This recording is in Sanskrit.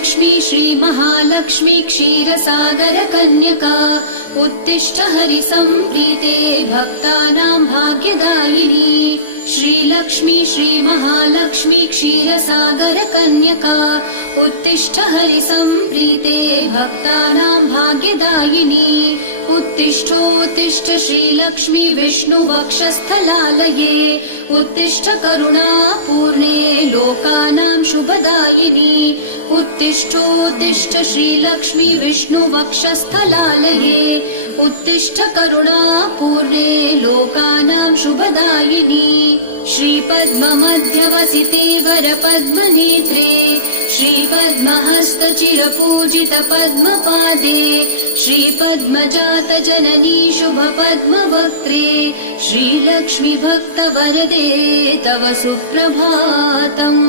श्रीलक्ष्मी श्रीमहालक्ष्मी क्षीरसागरकन्यका उत्तिष्ठ हरिसम्प्रीते भक्तानां भाग्यदायिनी। श्रीलक्ष्मी श्रीमहालक्ष्मी क्षीरसागरकन्यका उत्तिष्ठ हरिसम्प्रीते भक्तानां भाग्यदायिनी। उत्तिष्ठोत्तिष्ठ श्रीलक्ष्मी विष्णुवक्षस्थलालये उत्तिष्ठ करुणापूर्णे लोकानां शुभदायिनी। उत्तिष्ठोत्तिष्ठ श्रीलक्ष्मी विष्णुवक्षस्थलालये उत्तिष्ठ करुणापूर्णे लोकानां शुभदायिनी। श्रीपद्ममध्यवसिते वरपद्मनेत्रे श्रीपद्महस्तचिरपूजितपद्मपादे श्रीपद्मजातजननी शुभपद्मवक्त्रे श्रीलक्ष्मी भक्तवरदे तव सुप्रभातम्।